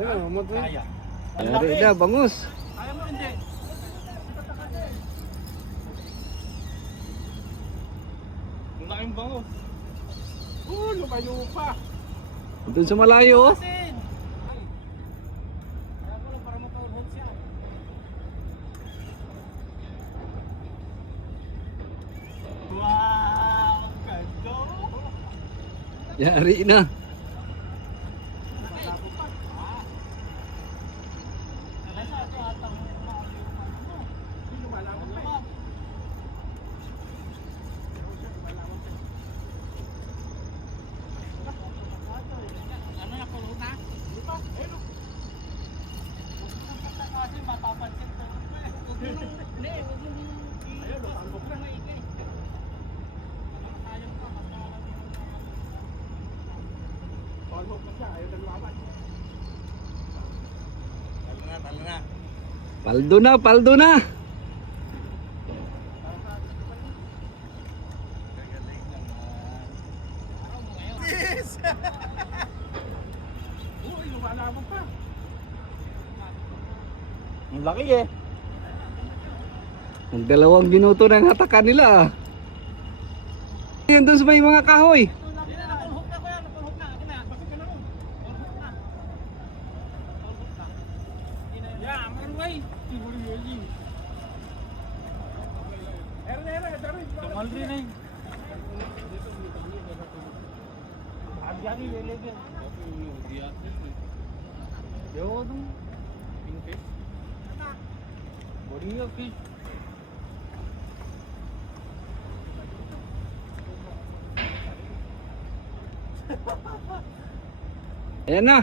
Kaya. Yari na, bangus. Kaya mo hindi. Ang laking bango. Lumayo pa. Doon sa malayo, oh. Kaya mo lang para makahulhod siya. Wow! Ganda! Yari na. Paldo na, paldo na. Yes! Uy, lumalabog pa. Ang laki eh. Ang dalawang minuto ng hatakan nila. Yan doon sa may mga kahoy. Ayan na.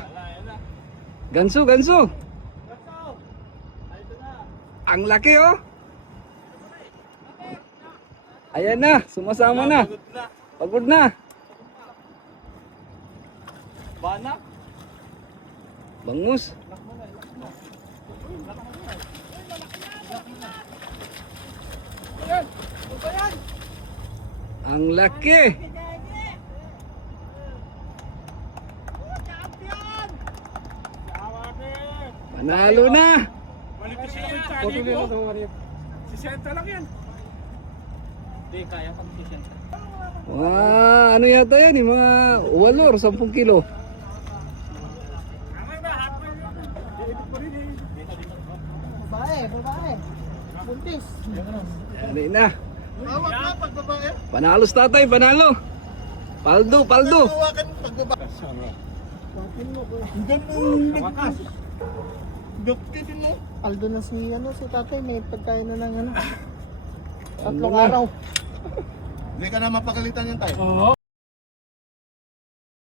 Ganso, ganso. Ang laki, oh. Ayan na, sumasama na. Pagod na. Banak. Bangus. Ang laki. Panalo na. Malipis siya yung tali ko. 60 lang yan. Hindi, kaya pag 60. Wah, ano yata yan, yung mga 8 or 10 kilo. Babae, babae. Buntis. Ano na. Hawak na pag babae. Panalo sa tatay, panalo. Paldo, paldo. Hawakan pag babae. Bakit mo ko? Wakas. Doktor mo. Paldo na si tatay, may pagkain na ng ano. Ano 3 na? araw. Hindi ka na mapagalitan yan tayo. Oo.